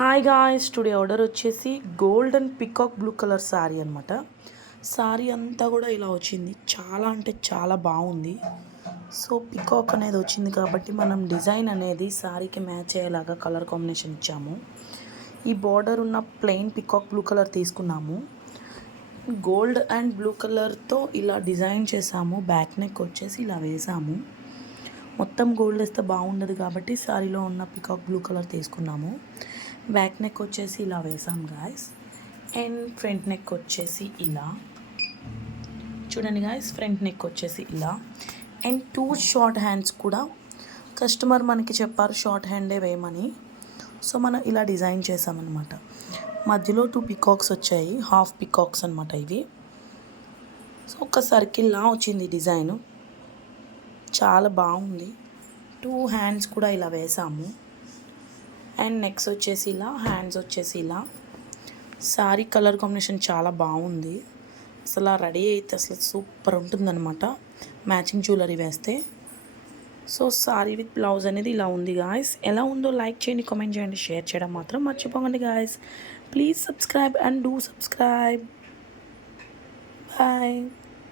Hi guys, today order వచ్చేసి golden peacock blue colour sari అనమాట. శారీ అంతా కూడా ఇలా వచ్చింది. చాలా అంటే చాలా బాగుంది. సో పికాక్ అనేది వచ్చింది కాబట్టి మనం డిజైన్ అనేది శారీకి మ్యాచ్ అయ్యేలాగా కలర్ కాంబినేషన్ ఇచ్చాము. ఈ బార్డర్ ఉన్న ప్లెయిన్ పికాక్ బ్లూ కలర్ తీసుకున్నాము. గోల్డ్ అండ్ బ్లూ కలర్తో ఇలా డిజైన్ చేసాము. బ్యాక్ నెక్ వచ్చేసి ఇలా వేసాము. మొత్తం గోల్డ్ వేస్తే బాగుండదు కాబట్టి శారీలో ఉన్న పికాక్ బ్లూ కలర్ తీసుకున్నాము. బ్యాక్ నెక్ వచ్చేసి ఇలా వేసాం గాయస్. అండ్ ఫ్రంట్ నెక్ వచ్చేసి ఇలా చూడండి గాయస్. ఫ్రంట్ నెక్ వచ్చేసి ఇలా అండ్ 2 షార్ట్ హ్యాండ్స్ కూడా కస్టమర్ మనకి చెప్పారు షార్ట్ హ్యాండే వేయమని. సో మనం ఇలా డిజైన్ చేసామన్నమాట. మధ్యలో 2 పికాక్స్ వచ్చాయి, హాఫ్ పికాక్స్ అనమాట ఇవి. సో ఒక సర్కిల్లా వచ్చింది డిజైను, చాలా బాగుంది. 2 హ్యాండ్స్ కూడా ఇలా వేసాము. అండ్ నెక్స్ట్ వచ్చేసి ఇలా, హ్యాండ్స్ వచ్చేసి ఇలా. శారీ కలర్ కాంబినేషన్ చాలా బాగుంది. అసలు రెడీ అయితే అసలు సూపర్ ఉంటుందన్నమాట మ్యాచింగ్ జ్యువెలరీ వేస్తే. సో శారీ విత్ బ్లౌజ్ అనేది ఇలా ఉంది గాయస్. ఎలా ఉందో లైక్ చేయండి, కామెంట్ చేయండి, షేర్ చేయడం మాత్రం మర్చిపోకండి guys. Please subscribe and do subscribe. Bye.